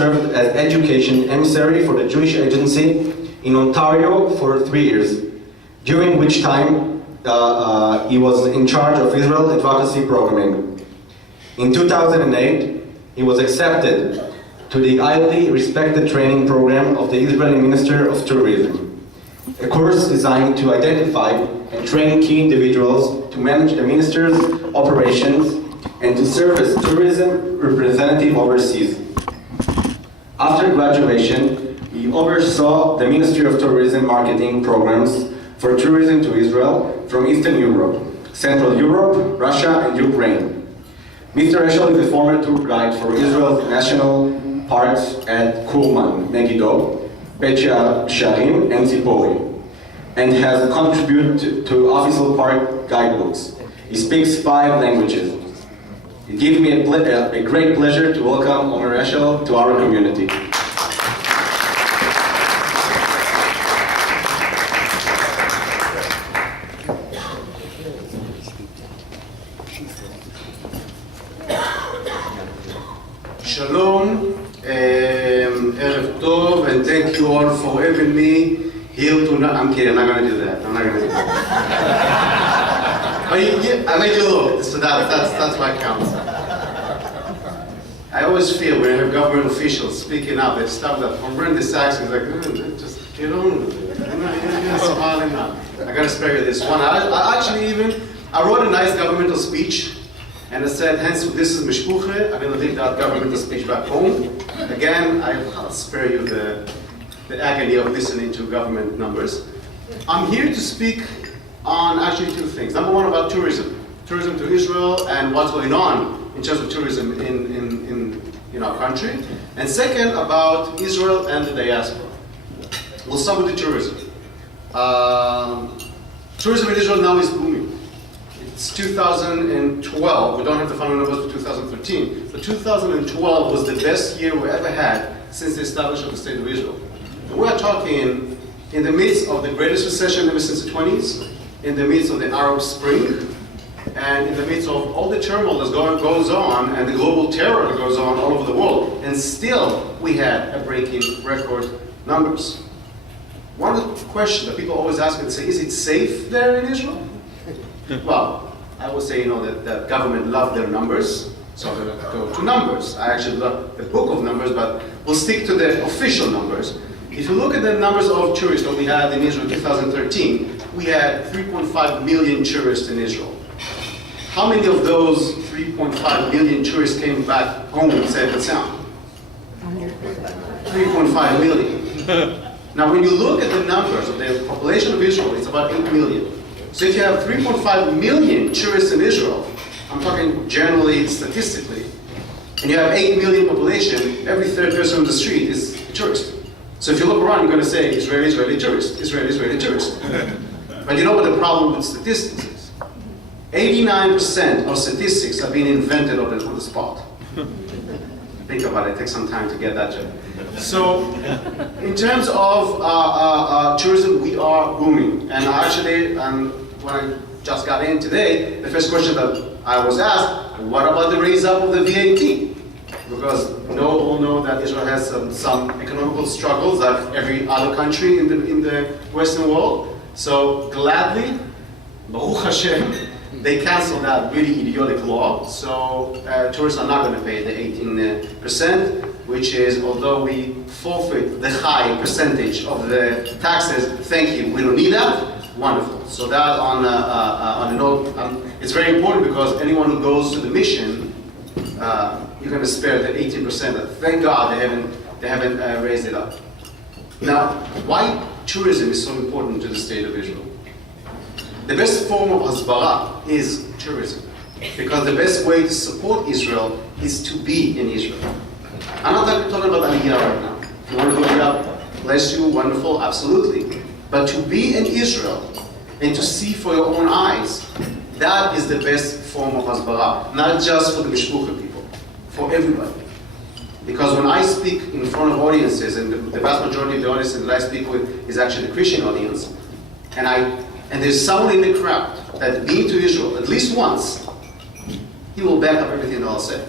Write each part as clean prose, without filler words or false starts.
served as education emissary for the Jewish Agency in Ontario for 3 years, during which time he was in charge of Israel advocacy programming. In 2008, he was accepted to the highly respected training program of the Israeli Minister of Tourism, a course designed to identify and train key individuals to manage the minister's operations and to serve as tourism representative overseas. After graduation, he oversaw the Ministry of Tourism marketing programs for tourism to Israel from Eastern Europe, Central Europe, Russia, and Ukraine. Mr. Eshel is a former tour guide for Israel's national parks at Kurman, Megiddo, Bet Sharim, and Tzipori, and has contributed to official park guidebooks. He speaks 5 languages. It gives me a great pleasure to welcome Omer Eshel to our community. Shalom, Erev Tov, and thank you all for having me here tonight. I'm kidding, I'm not going to do that. I'm not going to do that. But I made you look, so that's what counts. I always feel when I have government officials speaking up, they stop that horrendous accent, like, just get on with it. You're smiling now. I got to spare you this one. I wrote a nice governmental speech. And I said, hence, this is Mishpuche. I'm going to leave that governmental speech back home. Again, I'll spare you the agony of listening to government numbers. I'm here to speak on actually 2 things. Number one, about tourism to Israel and what's going on in terms of tourism in our country. And second, about Israel and the diaspora. We'll start with the tourism. Tourism in Israel now is booming. It's 2012, we don't have the final numbers for 2013, but 2012 was the best year we ever had since the establishment of the State of Israel. And we are talking in the midst of the greatest recession ever since the 20s, in the midst of the Arab Spring, and in the midst of all the turmoil that goes on and the global terror that goes on all over the world, and still we had a breaking record numbers. One of the questions that people always ask me and say, is it safe there in Israel? Well, I would say, that the government loved their numbers, so I'm going to go to numbers. I actually love the book of numbers, but we'll stick to the official numbers. If you look at the numbers of tourists that we had in Israel in 2013, we had 3.5 million tourists in Israel. How many of those 3.5 million tourists came back home and said, "Let's sound"? 3.5 million. Now, when you look at the numbers of the population of Israel, it's about 8 million. So if you have 3.5 million tourists in Israel, I'm talking generally, statistically, and you have 8 million population, every 3rd person on the street is a tourist. So if you look around, you're going to say, Israeli tourist, Israeli tourist. But you know what the problem with statistics is? 89% of statistics have been invented on the spot. Think about it, it takes some time to get that job. So, in terms of tourism, we are booming. And actually, when I just got in today, the first question that I was asked, what about the raise up of the VAT? Because we all know that Israel has some economical struggles like every other country in the Western world. So gladly, Baruch Hashem, they canceled that really idiotic law. So tourists are not going to pay the 18%. Which is, although we forfeit the high percentage of the taxes, thank you, we don't need that, wonderful. So that on a note, it's very important because anyone who goes to the mission, you're going to spare the 18%. Thank God they haven't raised it up. Now, why tourism is so important to the State of Israel? The best form of hasbara is tourism, because the best way to support Israel is to be in Israel. I'm not talking about Aliyah right now. If you want to go Aliyah, bless you, wonderful, absolutely. But to be in Israel and to see for your own eyes, that is the best form of hasbara. Not just for the Mishpucha people, for everybody. Because when I speak in front of audiences, and the vast majority of the audiences that I speak with is actually the Christian audience, and there's someone in the crowd that been to Israel at least once, he will back up everything that I'll say.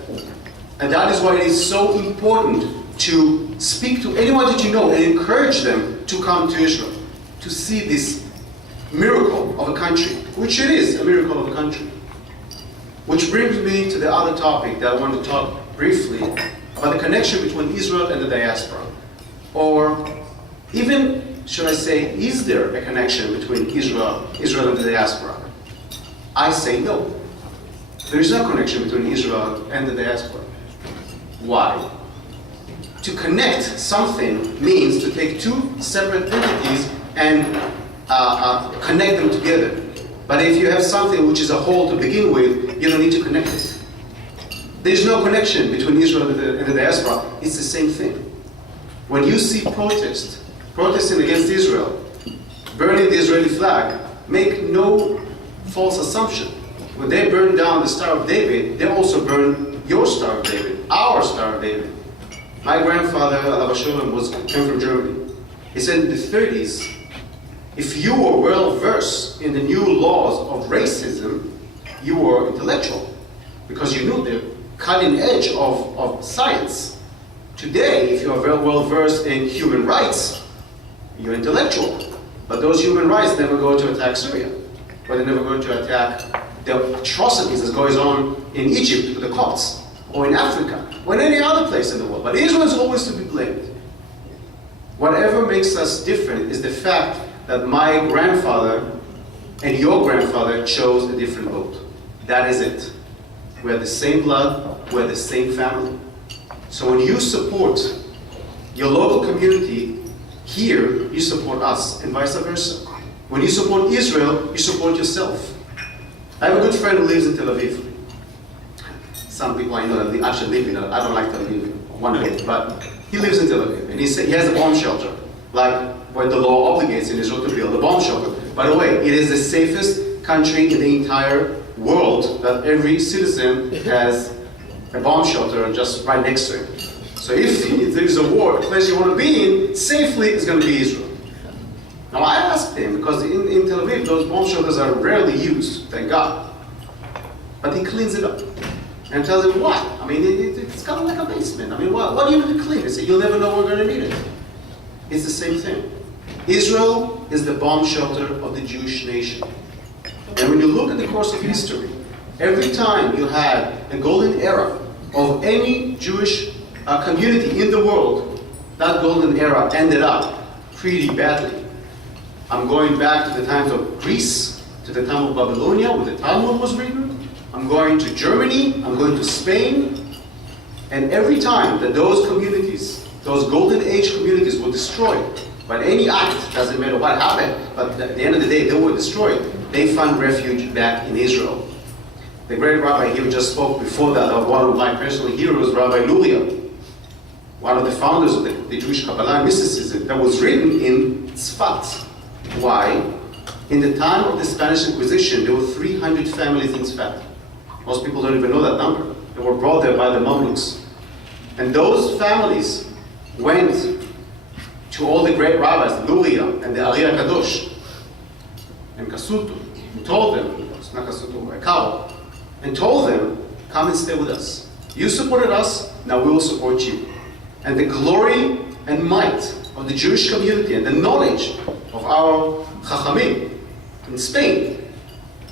And that is why it is so important to speak to anyone that you know and encourage them to come to Israel, to see this miracle of a country, which it is a miracle of a country. Which brings me to the other topic that I want to talk briefly about the connection between Israel and the diaspora. Or even, should I say, is there a connection between Israel and the diaspora? I say no. There is no connection between Israel and the diaspora. Why? To connect something means to take two separate entities and connect them together. But if you have something which is a whole to begin with, you don't need to connect it. There's no connection between Israel and the diaspora. It's the same thing. When you see protesting against Israel, burning the Israeli flag, make no false assumption. When they burn down the Star of David, they also burn your Star of David, our Star of David. My grandfather, Alav Sholem, came from Germany. He said in the 30s, if you were well versed in the new laws of racism, you were intellectual because you knew the cutting edge of science. Today, if you are very well versed in human rights, you're intellectual. But those human rights never go to attack Syria, or they never go to attack the atrocities that goes on in Egypt with the Copts, or in Africa, or in any other place in the world. But Israel is always to be blamed. Whatever makes us different is the fact that my grandfather and your grandfather chose a different vote. That is it. We're the same blood, we're the same family. So when you support your local community here, you support us, and vice versa. When you support Israel, you support yourself. I have a good friend who lives in Tel Aviv. Some people I know that actually live in it. I don't like Tel Aviv one bit, but he lives in Tel Aviv, and he has a bomb shelter, like what the law obligates in Israel to build a bomb shelter. By the way, it is the safest country in the entire world that every citizen has a bomb shelter just right next to him. So if there is a war, a place you want to be in, safely is going to be Israel. Now I asked him, because in Tel Aviv, those bomb shelters are rarely used, thank God. But he cleans it up. And tells him why. I mean, it's kind of like a basement. I mean, what do you need to clean? He said, you'll never know we're going to need it. It's the same thing. Israel is the bomb shelter of the Jewish nation. And when you look at the course of history, every time you had a golden era of any Jewish community in the world, that golden era ended up pretty badly. I'm going back to the times of Greece, to the time of Babylonia, when the Talmud was written. I'm going to Germany, I'm going to Spain. And every time that those communities, those golden age communities were destroyed, by any act, doesn't matter what happened, but at the end of the day, they were destroyed. They found refuge back in Israel. The great rabbi here just spoke before that of one of my personal heroes, Rabbi Luria, one of the founders of the Jewish Kabbalah and mysticism, that was written in Tzfat. Why? In the time of the Spanish Inquisition, there were 300 families in Tzfat. Most people don't even know that number. They were brought there by the Mamluks. And those families went to all the great rabbis, Luria and the Ari Kadosh, and Kasutu, and told them, it's not Kasutu, Karo, and told them, come and stay with us. You supported us, now we will support you. And the glory and might of the Jewish community and the knowledge of our Chachamim in Spain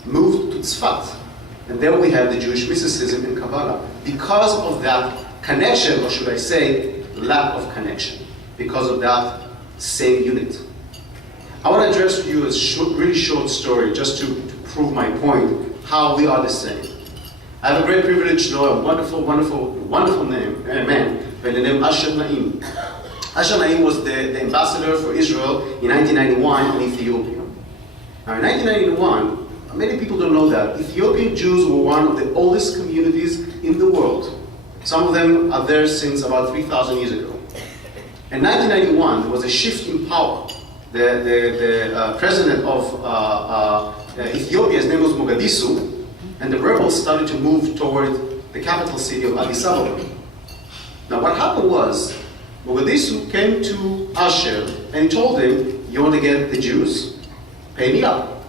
moved to Tzfat. And there we have the Jewish mysticism in Kabbalah. Because of that connection, or should I say, lack of connection. Because of that same unit. I want to address to you a really short story just to prove my point, how we are the same. I have a great privilege to know a wonderful, wonderful, wonderful man by the name Asher Naim. Asher Naim was the ambassador for Israel in 1991 in Ethiopia. Now in 1991, many people don't know that Ethiopian Jews were one of the oldest communities in the world. Some of them are there since about 3,000 years ago. In 1991, there was a shift in power. The president of Ethiopia, his name was Mogadishu, and the rebels started to move toward the capital city of Addis Ababa. Now what happened was, Mogadishu came to Asher and he told him, you want to get the Jews? Pay me up.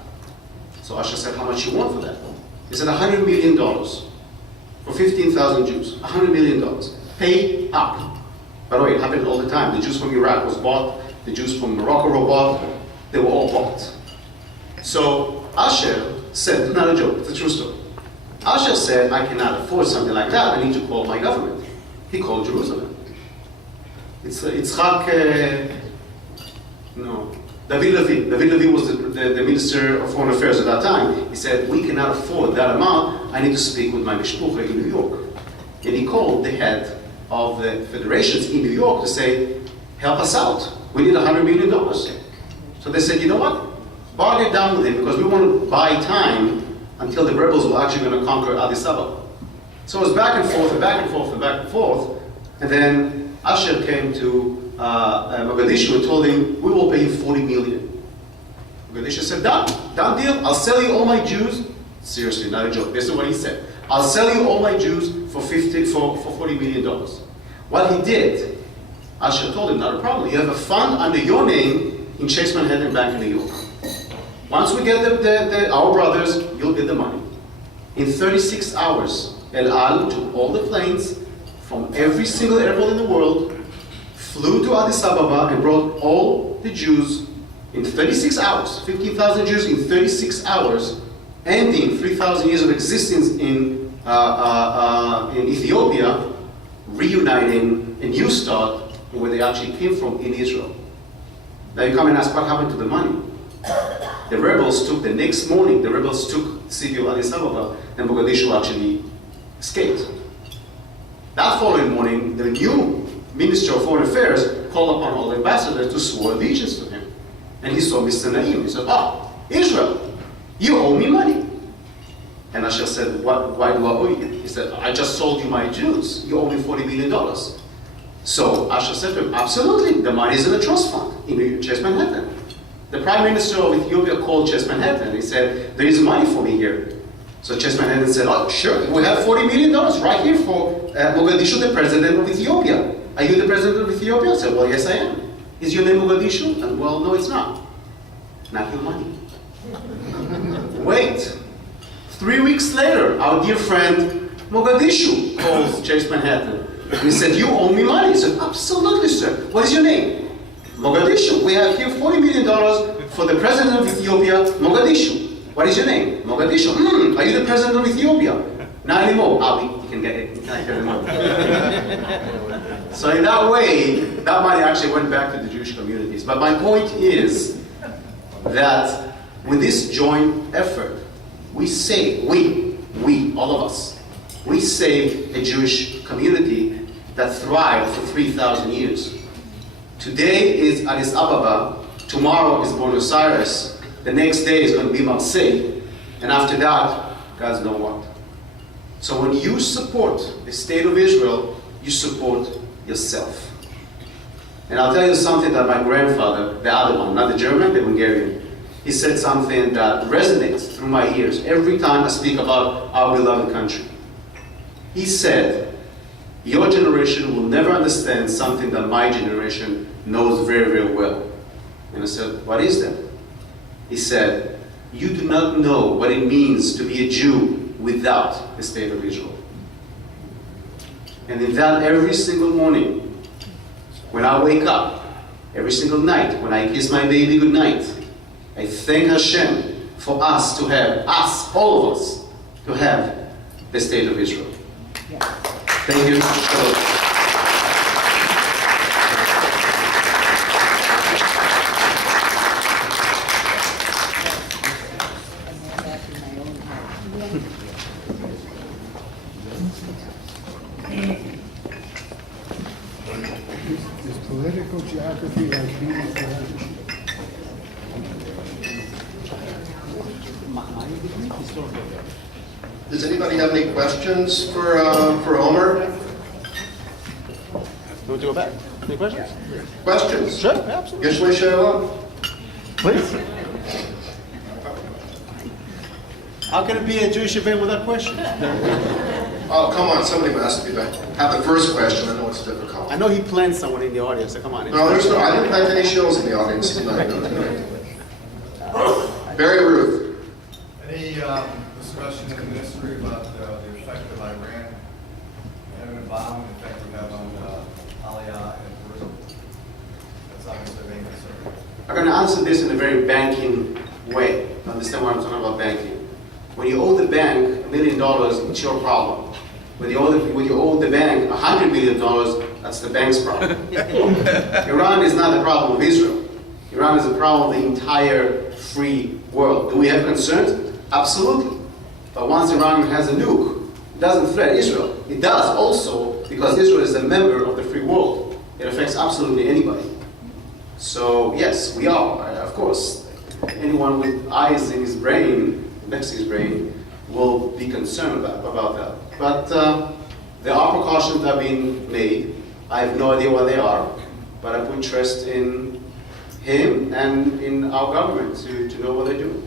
So Asher said, how much you want for that? He said, $100 million for 15,000 Jews. $100 million. Pay up. By the way, it happened all the time. The Jews from Iraq was bought, the Jews from Morocco were bought, they were all bought. So Asher said, not a joke, it's a true story. Asher said, I cannot afford something like that, I need to call my government. He called Jerusalem. David Levy. David Levy was the Minister of Foreign Affairs at that time. He said, we cannot afford that amount, I need to speak with my mishpucha in New York. And he called the head of the federations in New York to say, help us out, we need $100 million. So they said, you know what? Bargain down with him because we want to buy time until the rebels were actually going to conquer Addis Ababa. So it was back and forth and back and forth and back and forth. And then Asher came to Mogadishu and told him, we will pay you $40 million. Mogadishu said, done deal. I'll sell you all my Jews. Seriously, not a joke. This is what he said. I'll sell you all my Jews for $40 million. What he did, Asher told him, not a problem. You have a fund under your name in Chase Manhattan Bank in New York. Once we get our brothers, you'll get the money. In 36 hours, El Al took all the planes from every single airport in the world, flew to Addis Ababa and brought all the Jews in 36 hours, 15,000 Jews in 36 hours, ending 3,000 years of existence in Ethiopia, reuniting a new start where they actually came from in Israel. Now you come and ask what happened to the money. The rebels took, the next morning, the rebels took the city of Addis Ababa and Mogadishu actually escaped. That following morning, the new Minister of Foreign Affairs called upon all the ambassadors to swear allegiance to him. And he saw Mr. Naim. He said, Israel, you owe me money. And Asher said, why do I owe you? He said, I just sold you my Jews. You owe me $40 million. So Asher said to him, absolutely, the money is in a trust fund in Chase Manhattan. The Prime Minister of Ethiopia called Chase Manhattan. He said, there is money for me here. So Chase Manhattan said, oh, sure, we have $40 million right here for Mogadishu, the President of Ethiopia. Are you the President of Ethiopia? I said, well, yes, I am. Is your name Mogadishu? And, well, no, it's not. Not your money. Wait. 3 weeks later, our dear friend Mogadishu calls Chase Manhattan. And he said, you owe me money. He said, absolutely, sir. What is your name? Mogadishu. We have here $40 million for the President of Ethiopia, Mogadishu. What is your name? Mogadishu. Are you the President of Ethiopia? Not anymore. You can get it. So in that way, that money actually went back to the Jewish communities. But my point is that with this joint effort, we save, all of us, we save a Jewish community that thrived for 3,000 years. Today is Addis Ababa, tomorrow is Buenos Aires, the next day is going to be Marseille, and after that, God's know what. So when you support the state of Israel, you support yourself. And I'll tell you something that my grandfather, the other one, not the German, the Hungarian, he said something that resonates through my ears every time I speak about our beloved country. He said, your generation will never understand something that my generation knows very, very well. And I said, what is that? He said, you do not know what it means to be a Jew without the state of Israel. And in that, every single morning, when I wake up, every single night, when I kiss my baby goodnight, I thank Hashem for us to have, all of us, to have the state of Israel. Yeah. Thank you. Is political geography like being geography? Does anybody have any questions for Omer? You want to go back? Any questions? Questions? Sure, absolutely. Yishlei Shalom. Please. How can it be a Jewish event without questions? Oh, come on, somebody has to have the first question. I know it's difficult. I know he planned someone in the audience, so come on. No, I didn't plant any shows in the audience tonight. Barry Ruth. Any discussion in the ministry about the effect of Iran having a bomb, the effect we have on Aliyah answer this in a very banking way. Understand what I'm talking about banking. When you owe the bank $1 million, it's your problem. When you owe the bank $100 million, that's the bank's problem. Iran is not the problem of Israel. Iran is the problem of the entire free world. Do we have concerns? Absolutely. But once Iran has a nuke, it doesn't threaten Israel. It does also because Israel is a member of the free world. It affects absolutely anybody. So yes, we are, of course. Anyone with eyes in his brain, next to his brain, will be concerned about that. But there are precautions that are being made. I have no idea what they are, but I put trust in him and in our government to know what they're doing.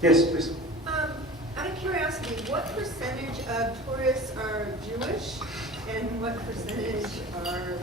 Yes, please. Out of curiosity, what percentage of tourists are Jewish and what percentage are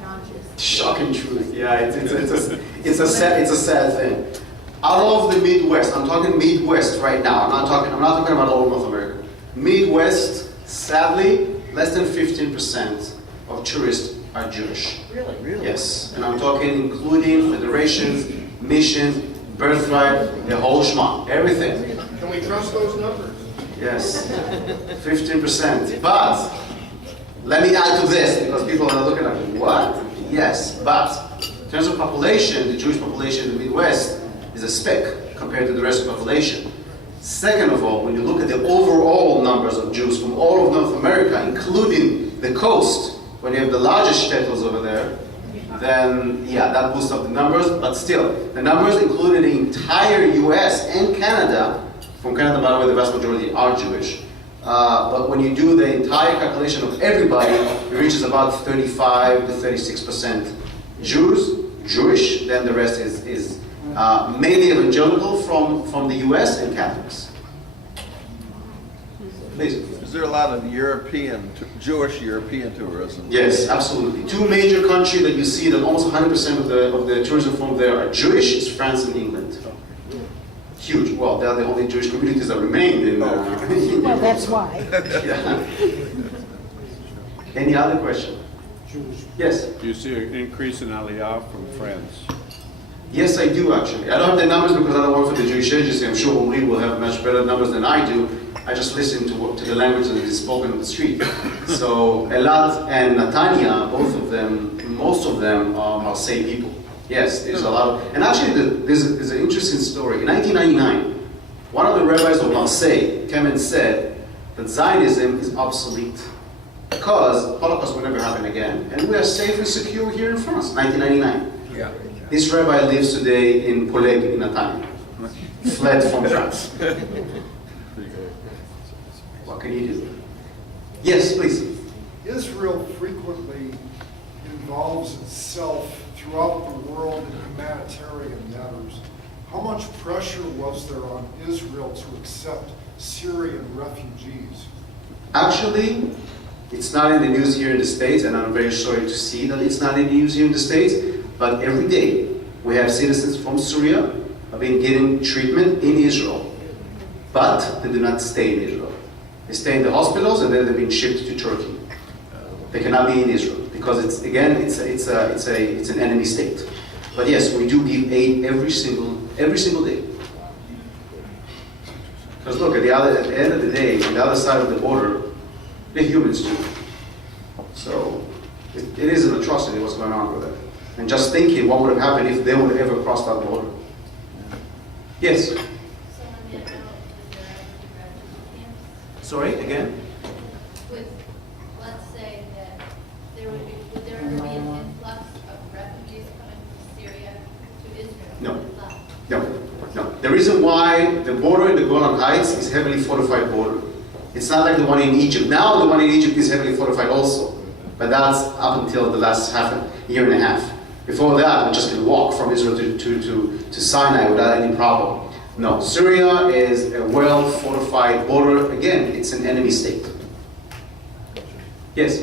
non-Jews? Shocking truth. Yeah, it's a sad thing. Out of the Midwest, I'm talking Midwest right now. I'm not talking about all of North America. Midwest, sadly, less than 15% of tourists are Jewish. Really? Yes, and I'm talking including federations, missions, birthright, the whole schmuck, everything. Can we trust those numbers? Yes, 15%. But let me add to this because people are looking at what? Yes, but in terms of population, the Jewish population in the Midwest is a speck compared to the rest of the population. Second of all, when you look at the overall numbers of Jews from all of North America, including the coast, when you have the largest shtetls over there, then yeah, that boosts up the numbers. But still, the numbers including the entire US and Canada, from Canada, by the way, the vast majority are Jewish. But when you do the entire calculation of everybody, it reaches about 35 to 36% Jewish, then the rest is mainly evangelical from the US and Catholics. Please. Is there a lot of Jewish European tourism? Yes, absolutely. Two major countries that you see that almost 100% of the tourism from there are Jewish is France and England. Huge. Well, they are the only Jewish communities that remain in. Well, that's why. Yeah. Any other question? Yes. Do you see an increase in Aliyah from France? Yes, I do actually. I don't have the numbers because I don't work for the Jewish Agency. I'm sure Omer will have much better numbers than I do. I just listen to the language that is spoken on the street. So Elat and Netanya, both of them, most of them are Marseille people. Yes, there's a lot of, and actually there's an interesting story. In 1999, one of the rabbis of Marseille came and said that Zionism is obsolete because Holocaust will never happen again, and we are safe and secure here in France. 1999. Yeah. This rabbi lives today in Poleg in Netanya, fled from France. What can you do? Yes, please. Israel frequently involves itself throughout the world in humanitarian matters. How much pressure was there on Israel to accept Syrian refugees? Actually, it's not in the news here in the States, and I'm very sorry to see that it's not in the news here in the States, but every day we have citizens from Syria have been getting treatment in Israel, but they do not stay in Israel. They stay in the hospitals and then they've been shipped to Turkey. They cannot be in Israel because it's an enemy state. But yes, we do give aid every single day. Because look, at the end of the day, on the other side of the border, they're humans too. So it is an atrocity what's going on with it. And just thinking what would have happened if they would have ever crossed that border. Yes. Sorry, again? Let's say that would there ever be an influx of refugees coming from Syria to Israel? No. The reason why the border in the Golan Heights is heavily fortified border. It's not like the one in Egypt. Now the one in Egypt is heavily fortified also. But that's up until the last year and a half. Before that, we just could walk from Israel to Sinai without any problem. No, Syria is a well-fortified border. Again, it's an enemy state. Yes?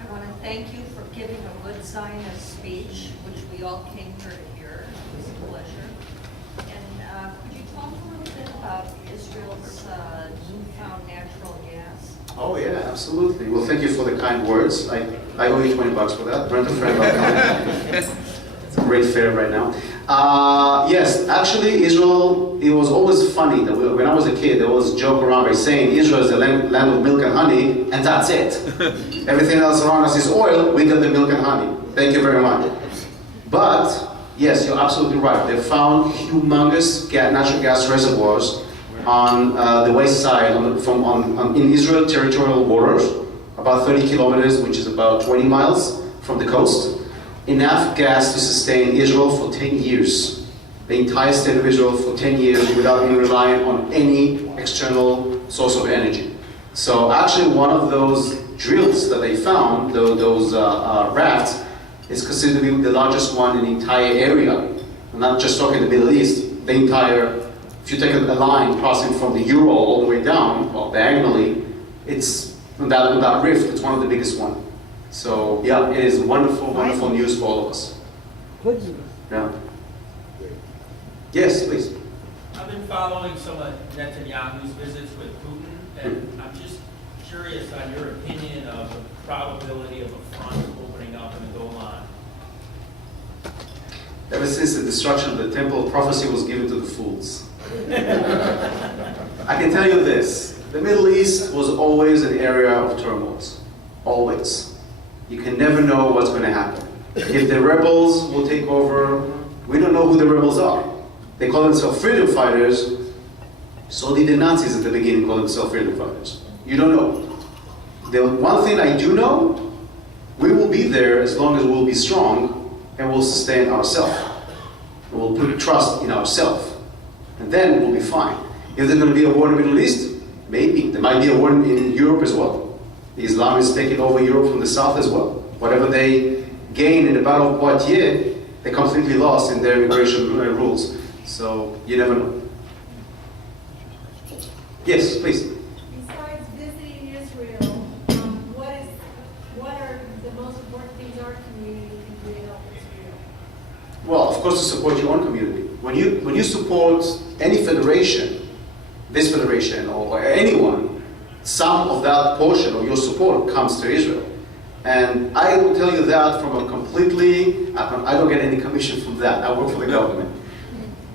I want to thank you for giving a good Zionist speech, which we all came here to hear. It was a pleasure. And could you talk a little bit about Israel's newfound natural gas? Oh yeah, absolutely. Well, thank you for the kind words. I owe you $20 for that. Rent a friend. It's a great fair right now. Yes, actually, Israel, it was always funny that when I was a kid, there was a joke around by saying Israel is the land of milk and honey, and that's it. Everything else around us is oil, we get the milk and honey. Thank you very much. But, yes, you're absolutely right. They found humongous natural gas reservoirs on the west side, in Israel territorial borders, about 30 kilometers, which is about 20 miles from the coast. Enough gas to sustain Israel for 10 years. The entire state of Israel for 10 years without being reliant on any external source of energy. So actually one of those drills that they found, those rafts, is considered to be the largest one in the entire area. I'm not just talking the Middle East, the entire, if you take a line crossing from the Ural all the way down, well, diagonally, it's on that rift, it's one of the biggest ones. So yeah, it is wonderful, wonderful news for all of us. Yeah. Yes, please. I've been following some of Netanyahu's visits with Putin, and I'm just curious on your opinion of the probability of a front opening up in the Golan. Ever since the destruction of the temple, prophecy was given to the fools. I can tell you this, the Middle East was always an area of turmoil, always. You can never know what's going to happen. If the rebels will take over, we don't know who the rebels are. They call themselves freedom fighters, so did the Nazis at the beginning call themselves freedom fighters. You don't know. The one thing I do know, we will be there as long as we'll be strong and we'll sustain ourselves. And we'll put trust in ourselves. And then we'll be fine. If there's going to be a war in the Middle East, maybe. There might be a war in Europe as well. The Islamists taking over Europe from the south as well. Whatever they gain in the Battle of Poitiers, they completely lost in their immigration rules. So you never know. Yes, please. Besides visiting Israel, what are the most important things our community can do to help Israel? Well, of course, to support your own community. When you support any federation, this federation or anyone, some of that portion of your support comes to Israel. And I will tell you that from a completely, I don't get any commission from that. I work for the government.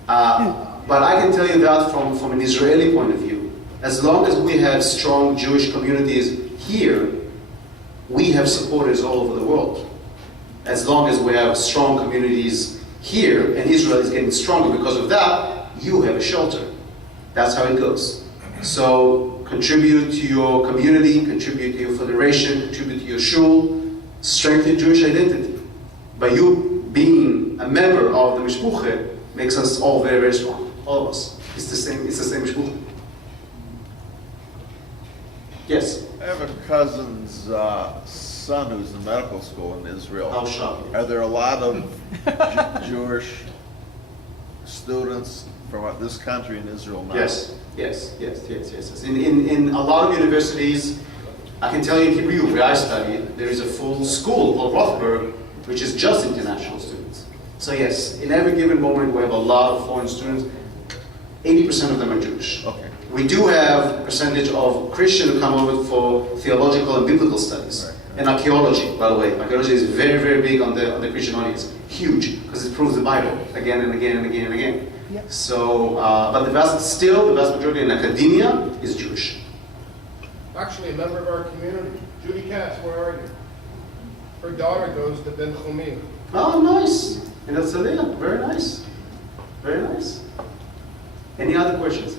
But I can tell you that from an Israeli point of view. As long as we have strong Jewish communities here, we have supporters all over the world. As long as we have strong communities here, and Israel is getting stronger because of that, you have a shelter. That's how it goes. So contribute to your community, contribute to your federation, contribute to your shul, strengthen Jewish identity. By you being a member of the Mishpuche makes us all very, very strong. All of us. It's the same Mishpuche. Yes? I have a cousin's son who's in medical school in Israel. How shocking. Are there a lot of Jewish students from this country in Israel now? Yes. In a lot of universities, I can tell you in Hebrew, where I studied, there is a full school called Rothberg, which is just international students. So yes, in every given moment we have a lot of foreign students. 80% of them are Jewish. Okay. We do have a percentage of Christian who come over for theological and biblical studies. Right. And archaeology, by the way. Archaeology is very, very big on the Christian audience. Huge, because it proves the Bible again and again and again and again. Yep. So, but the vast majority in academia is Jewish. Actually, a member of our community, Judy Cass, where are you? Her daughter goes to Ben Chomim. Oh, nice. And that's Aliyah. Very nice. Very nice. Any other questions?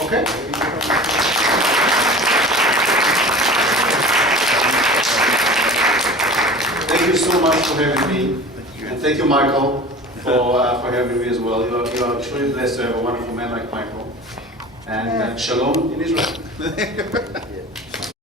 Okay. Thank you so much for having me. And thank you, Michael, for having me as well. You are truly blessed to have a wonderful man like Michael. And shalom in Israel.